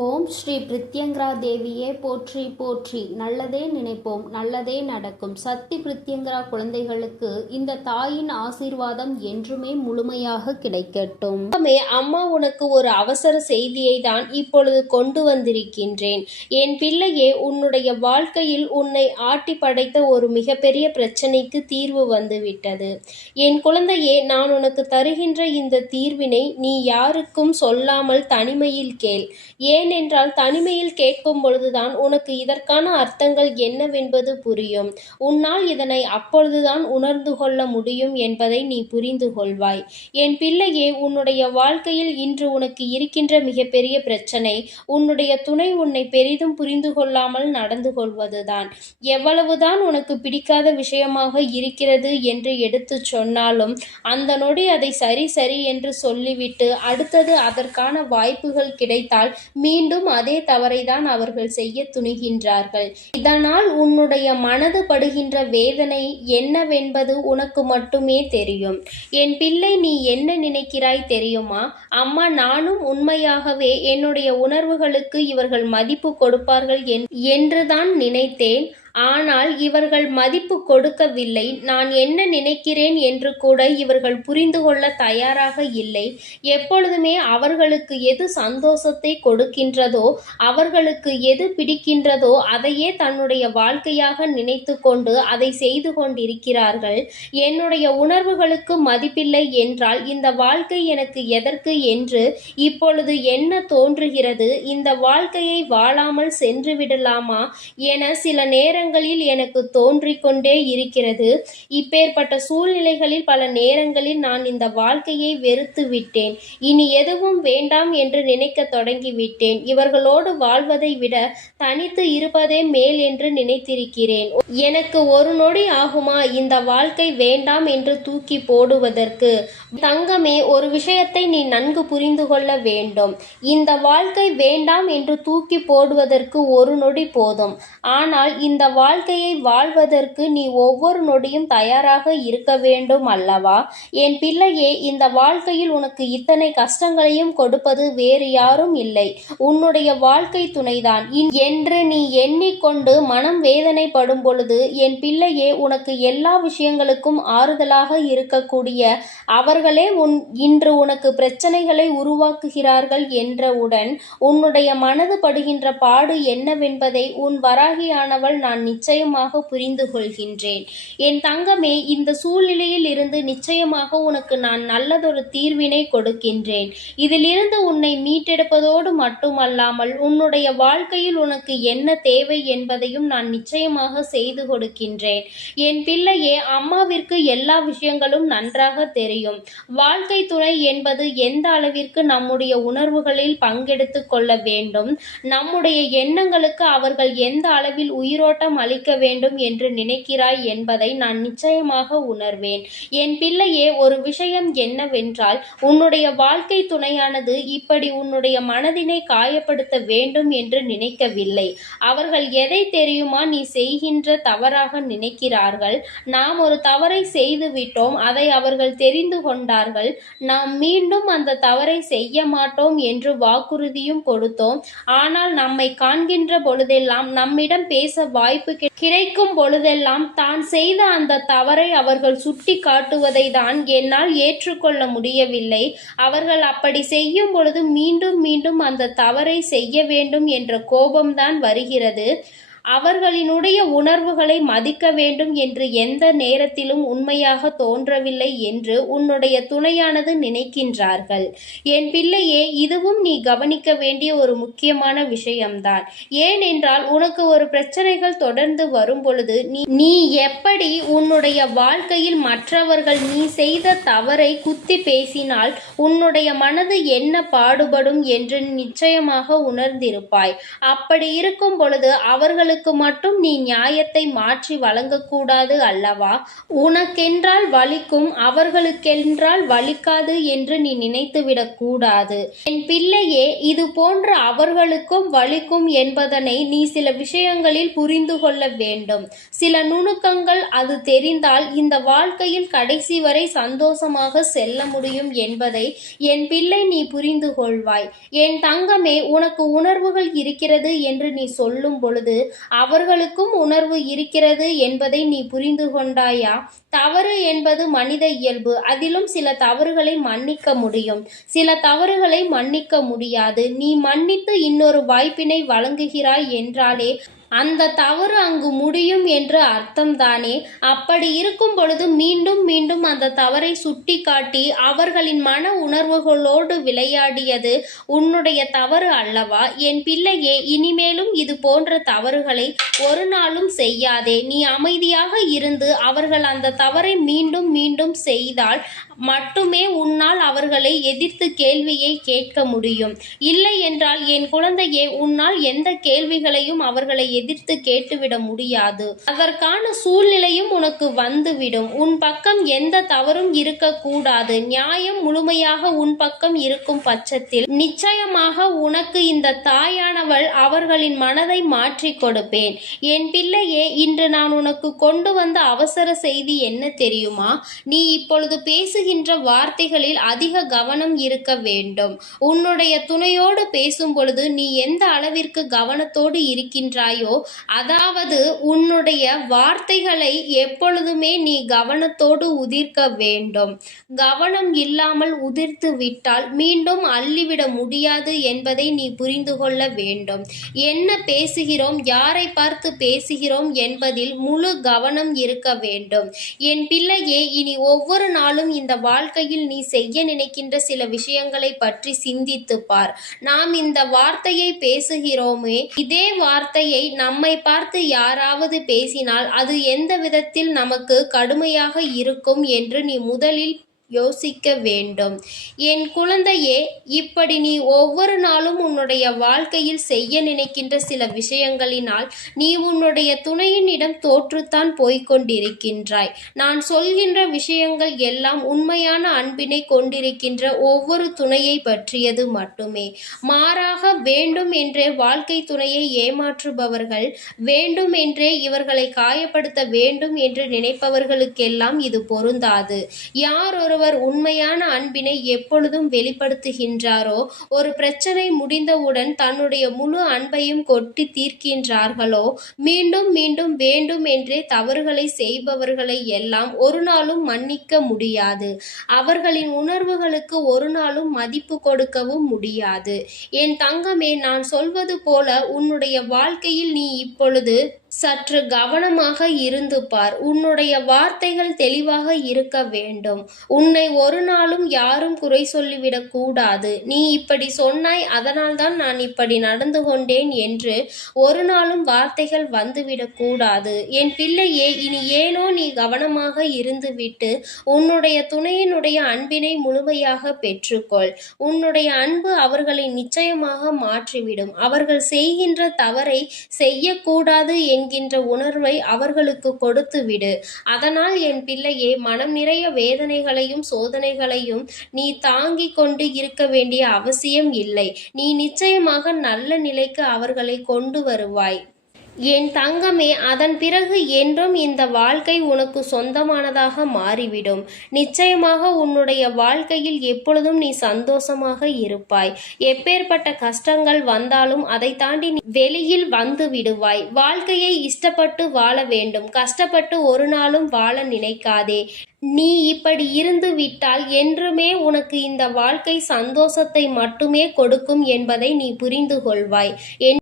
ஓம் ஸ்ரீ பிரித்யங்கரா தேவியே போற்றி போற்றி. நல்லதே நினைப்போம் நல்லதே நடக்கும். சக்தி பிரித்யங்கரா குழந்தைகளுக்கு இந்த தாயின் ஆசீர்வாதம் என்றுமே முழுமையாக கிடைக்கட்டும். அம்மா உனக்கு ஒரு அவசர செய்தியை தான் இப்பொழுது கொண்டு வந்திருக்கின்றேன். என் பிள்ளையே உன்னுடைய வாழ்க்கையில் உன்னை ஆட்டி படைத்த ஒரு மிகப்பெரிய பிரச்சனைக்கு தீர்வு வந்துவிட்டது. என் குழந்தையே நான் உனக்கு தருகின்ற இந்த தீர்வினை நீ யாருக்கும் சொல்லாமல் தனிமையில் கேள். ஏனென்றால் தனிமையில் கேட்கும் பொழுதுதான் உனக்கு இதற்கான அர்த்தங்கள் என்னவென்பது புரியும். உன்னால் இதனை அப்பொழுதுதான் உணர்ந்து கொள்ள முடியும் என்பதை நீ புரிந்து கொள்வாய். என் பிள்ளையே உன்னுடைய வாழ்க்கையில் இன்று உனக்கு இருக்கின்ற மிகப்பெரிய பிரச்சனை உன்னுடைய துணை உன்னை பெரிதும் புரிந்து கொள்ளாமல் நடந்து கொள்வதுதான். எவ்வளவுதான் உனக்கு பிடிக்காத விஷயமாக இருக்கிறது என்று எடுத்துச் சொன்னாலும் அந்த நொடி அதை சரி சரி என்று சொல்லிவிட்டு அடுத்தது அதற்கான வாய்ப்புகள் கிடைத்தால் மீண்டும் அதே தவறை தான் அவர்கள் செய்ய துணிகின்றார்கள். இதனால் உன்னுடைய மனது படுகின்ற வேதனை என்னவென்பது உனக்கு மட்டுமே தெரியும். என் பிள்ளை நீ என்ன நினைக்கிறாய் தெரியுமா? அம்மா நானும் உண்மையாகவே என்னுடைய உணர்வுகளுக்கு இவர்கள் மதிப்பு கொடுப்பார்கள் என்- என்றுதான் நினைத்தேன். ஆனால் இவர்கள் மதிப்பு கொடுக்கவில்லை. நான் என்ன நினைக்கிறேன் என்று கூட இவர்கள் புரிந்து கொள்ள தயாராக இல்லை. எப்பொழுதுமே அவர்களுக்கு எது சந்தோஷத்தை கொடுக்கின்றதோ அவர்களுக்கு எது பிடிக்கின்றதோ அதையே தன்னுடைய வாழ்க்கையாக நினைத்து கொண்டு அதை செய்து கொண்டிருக்கிறார்கள். என்னுடைய உணர்வுகளுக்கு மதிப்பில்லை என்றால் இந்த வாழ்க்கை எனக்கு எதற்கு என்று இப்பொழுது என்ன தோன்றுகிறது? இந்த வாழ்க்கையை வாழாமல் சென்று விடலாமா? என சில நேரங்களில் எனக்கு தோன்றிக் கொண்டே இருக்கிறது. இப்பேற்பட்ட சூழ்நிலைகளில் பல நேரங்களில் நான் இந்த வாழ்க்கையை வெறுத்து விட்டேன். இனி எதுவும் வேண்டாம் என்று நினைக்க தொடங்கிவிட்டேன். இவர்களோடு வாழ்வதை விட தனித்து இருப்பதே மேல் என்று நினைத்திருக்கிறேன். எனக்கு ஒரு நொடி ஆகுமா இந்த வாழ்க்கை வேண்டாம் என்று தூக்கி போடுவதற்கு? தங்கமே ஒரு விஷயத்தை நீ நன்கு புரிந்து கொள்ள வேண்டும். இந்த வாழ்க்கை வேண்டாம் என்று தூக்கி போடுவதற்கு ஒரு நொடி போதும். ஆனால் இந்த வாழ்க்கையை வாழ்வதற்கு நீ ஒவ்வொரு நொடியும் தயாராக இருக்க வேண்டும் அல்லவா? என் பிள்ளையே இந்த வாழ்க்கையில் உனக்கு இத்தனை கஷ்டங்களையும் கொடுப்பது வேறு யாரும் இல்லை. உன்னுடைய வாழ்க்கை துணைதான். இன்- என்று நீ எண்ணிக்கொண்டு மனம் வேதனைப்படும் பொழுது என் பிள்ளையே உனக்கு எல்லா விஷயங்களுக்கும் ஆறுதலாக இருக்கக்கூடிய அவர்களே உன் இன்று உனக்கு பிரச்சனைகளை உருவாக்குகிறார்கள் என்றவுடன் உன்னுடைய மனது படுகின்ற பாடு என்னவென்பதை உன் வராகியானவள் நான் நிச்சயமாக புரிந்து கொள்கின்றேன் என் தங்கமே இந்த சூழ்நிலையில் இருந்து நிச்சயமாக உனக்கு நான் நல்லதொரு தீர்வினை கொடுக்கின்றேன். இதிலிருந்து உன்னை மீட்டெடுப்பதோடு மட்டுமல்லாமல் உன்னுடைய வாழ்க்கையில் உனக்கு என்ன தேவை என்பதையும் நான் நிச்சயமாக செய்து கொடுக்கின்றேன். என் பிள்ளையே அம்மாவிற்கு எல்லா விஷயங்களும் நன்றாக தெரியும். வாழ்க்கை துணை என்பது எந்த அளவிற்கு நம்முடைய உணர்வுகளில் பங்கெடுத்து கொள்ள வேண்டும் நம்முடைய எண்ணங்களுக்கு அவர்கள் எந்த அளவில் உயிரோட்டம் அளிக்க வேண்டும் என்று நினைக்கிறாய் என்பதை நான் நிச்சயமாக உணர்வேன். என் பிள்ளையே ஒரு விஷயம் என்னவென்றால் உன்னுடைய வாழ்க்கை துணையானது இப்படி உன்னுடைய மனதினை காயப்படுத்த வேண்டும் என்று நினைக்கவில்லை. அவர்கள் எதை தெரியுமா நீ செய்கின்ற தவறாக நினைக்கிறார்கள்? நாம் ஒரு தவறை செய்து விட்டோம் அதை அவர்கள் தெரிந்து கொண்டார்கள். நாம் மீண்டும் அந்த தவறை செய்ய மாட்டோம் என்று வாக்குறுதியும் கொடுத்தோம். ஆனால் நம்மை காண்கின்ற பொழுதெல்லாம் நம்மிடம் பேச வாய்ப்பு வாய்ப்பு கிடைக்கும் பொழுதெல்லாம் தான் செய்த அந்த தவறை அவர்கள் சுட்டி காட்டுவதை தான் என்னால் ஏற்றுக்கொள்ள முடியவில்லை. அவர்கள் அப்படி செய்யும் பொழுது மீண்டும் மீண்டும் அந்த தவறை செய்ய வேண்டும் என்ற கோபம்தான் வருகிறது. அவர்களினுடைய உணர்வுகளை மதிக்க வேண்டும் என்று எந்த நேரத்திலும் உண்மையாக தோன்றவில்லை என்று உன்னுடைய துணையானது நினைக்கின்றார்கள். என் பிள்ளையே இதுவும் நீ கவனிக்க வேண்டிய ஒரு முக்கியமான விஷயம்தான். ஏனென்றால் உனக்கு ஒரு பிரச்சனைகள் தொடர்ந்து வரும் பொழுது நீ நீ எப்படி உன்னுடைய வாழ்க்கையில் மற்றவர்கள் நீ செய்த தவறை குத்தி பேசினால் உன்னுடைய மனது என்ன பாடுபடும் என்று நிச்சயமாக உணர்ந்திருப்பாய். அப்படி இருக்கும் பொழுது அவர்களுக்கு அவர்களுக்கு மட்டும் நீ நியாயத்தை மாற்றி வழங்கக்கூடாது அல்லவா? உனக்கென்றால் வலிக்கும் அவர்களுக்கென்றால் வலிக்காது என்று நீ நினைத்துவிடக் கூடாது. என் பிள்ளையே இது போன்ற அவர்களுக்கும் வலிக்கும் என்பதனை நீ சில விஷயங்களில் புரிந்து கொள்ள வேண்டும். சில நுணுக்கங்கள் அது தெரிந்தால் இந்த வாழ்க்கையில் கடைசி வரை சந்தோஷமாக செல்ல முடியும் என்பதை என் பிள்ளை நீ புரிந்து கொள்வாய். என் தங்கமே உனக்கு உணர்வுகள் இருக்கிறது என்று நீ சொல்லும் பொழுது அவர்களுக்கும் உணர்வு இருக்கிறது என்பதை நீ புரிந்து கொண்டாயா? தவறு என்பது மனித இயல்பு. அதிலும் சில தவறுகளை மன்னிக்க முடியும். சில தவறுகளை மன்னிக்க முடியாது. நீ மன்னித்து இன்னொரு வாய்ப்பினை வழங்குகிறாய் என்றாலே அந்த தவறு அங்கு முடியும் என்று அர்த்தம்தானே? அப்படி இருக்கும் பொழுது மீண்டும் மீண்டும் அந்த தவறை சுட்டிக்காட்டி அவர்களின் மன உணர்வுகளோடு விளையாடியது உன்னுடைய தவறு அல்லவா? என் பிள்ளையே இனிமேலும் இது போன்ற தவறுகளை ஒரு நாளும் செய்யாதே. நீ அமைதியாக இருந்து அவர்கள் அந்த தவறை மீண்டும் மீண்டும் செய்தால் மட்டுமே உன்னால் அவர்களை எதிர்த்து கேள்வியை கேட்க முடியும். இல்லை என்றால் என் குழந்தையே உன்னால் எந்த கேள்விகளையும் அவர்களை எதிர்த்து கேட்டுவிட முடியாது. அதற்கான சூழ்நிலையும் உனக்கு வந்துவிடும். உன் பக்கம் எந்த தவறும் இருக்கக்கூடாது. நியாயம் முழுமையாக உன் பக்கம் இருக்கும் பட்சத்தில் நிச்சயமாக உனக்கு இந்த தாயானவள் அவர்களின் மனதை மாற்றிக் கொடுப்பேன். என் பிள்ளையே இன்று நான் உனக்கு கொண்டு வந்த அவசர செய்தி என்ன தெரியுமா? நீ இப்பொழுது பேசுகின்ற வார்த்தைகளில் அதிக கவனம் இருக்க வேண்டும். உன்னுடைய துணையோடு பேசும் பொழுது நீ எந்த அளவிற்கு கவனத்தோடு இருக்கின்றாயோ அதாவது உன்னுடைய வார்த்தைகளை எப்பொழுதுமே நீ கவனத்தோடு உதிர்க்க வேண்டும். கவனம் இல்லாமல் உதிர்த்து விட்டால் மீண்டும் அள்ளிவிட முடியாது என்பதை நீ புரிந்து கொள்ள வேண்டும். என்ன பேசுகிறோம் யாரை பார்த்து பேசுகிறோம் என்பதில் முழு கவனம் இருக்க வேண்டும். என் பிள்ளையே இனி ஒவ்வொரு நாளும் இந்த வாழ்க்கையில் நீ செய்ய நினைக்கின்ற சில விஷயங்களை பற்றி சிந்தித்து பார். நாம் இந்த வார்த்தையை பேசுகிறோமே இதே வார்த்தையை நம்மை பார்த்து யாராவது பேசினால் அது எந்த விதத்தில் நமக்கு கடுமையாக இருக்கும் என்று நீ முதலில் யோசிக்க வேண்டும். என் குழந்தையே இப்படி நீ ஒவ்வொரு நாளும் உன்னுடைய வாழ்க்கையில் செய்ய நினைக்கின்ற சில விஷயங்களினால் நீ உன்னுடைய துணையினிடம் தோற்றுத்தான் போய்க் கொண்டிருக்கின்றாய் நான் சொல்கின்ற விஷயங்கள் எல்லாம் உண்மையான அன்பினை கொண்டிருக்கின்ற ஒவ்வொரு துணையை பற்றியது மட்டுமே. மாறாக வேண்டும் என்றே வாழ்க்கை துணையை ஏமாற்றுபவர்கள் வேண்டும் என்றே இவர்களை காயப்படுத்த வேண்டும் என்று நினைப்பவர்களுக்கெல்லாம் இது பொருந்தாது. யார் ஒருவர் உண்மையான அன்பினை எப்பொழுதும் வெளிப்படுத்துகின்றாரோ ஒரு பிரச்சனை முடிந்தவுடன் தன்னுடைய முழு அன்பையும் கொட்டி தீர்க்கின்றார்களோ மீண்டும் மீண்டும் வேண்டும் என்றே தவறுகளை செய்பவர்களை எல்லாம் ஒரு நாளும் மன்னிக்க முடியாது. அவர்களின் உணர்வுகளுக்கு ஒரு நாளும் மதிப்பு கொடுக்கவும் முடியாது. என் தங்கமே நான் சொல்வது போல உன்னுடைய வாழ்க்கையில் நீ இப்பொழுது சற்று கவனமாக இருந்து பார். உன்னுடைய வார்த்தைகள் தெளிவாக இருக்க வேண்டும். உன்னை ஒரு நாளும் யாரும் குறை சொல்லிவிடக் கூடாது. நீ இப்படி சொன்னாய் அதனால்தான் நான் இப்படி நடந்து கொண்டேன் என்று ஒரு நாளும் வார்த்தைகள் வந்துவிடக் கூடாது. என் பிள்ளையே இனி ஏனோ நீ கவனமாக இருந்துவிட்டு உன்னுடைய துணையினுடைய அன்பினை முழுமையாக பெற்றுக்கொள். உன்னுடைய அன்பு அவர்களை நிச்சயமாக மாற்றிவிடும். அவர்கள் செய்கின்ற தவறை செய்யக்கூடாது என்கின்ற உணர்வை அவர்களுக்கு கொடுத்து விடு. அதனால் என் பிள்ளையே மனம் நிறைய வேதனைகளையும் சோதனைகளையும் நீ தாங்கி கொண்டு இருக்க வேண்டிய அவசியம் இல்லை. நீ நிச்சயமாக நல்ல நிலைக்கு அவர்களை கொண்டு வருவாய். என் தங்கமே அதன் பிறகு என்றும் இந்த வாழ்க்கை உனக்கு சொந்தமானதாக மாறிவிடும். நிச்சயமாக உன்னுடைய வாழ்க்கையில் எப்பொழுதும் நீ சந்தோஷமாக இருப்பாய். எப்பேற்பட்ட கஷ்டங்கள் வந்தாலும் அதை தாண்டி வெளியில் வந்து விடுவாய். வாழ்க்கையை இஷ்டப்பட்டு வாழ வேண்டும். கஷ்டப்பட்டு ஒரு நாளும் வாழ நினைக்காதே. நீ இப்படி இருந்து விட்டால் என்றுமே உனக்கு இந்த வாழ்க்கை சந்தோஷத்தை மட்டுமே கொடுக்கும் என்பதை நீ புரிந்து கொள்வாய். என்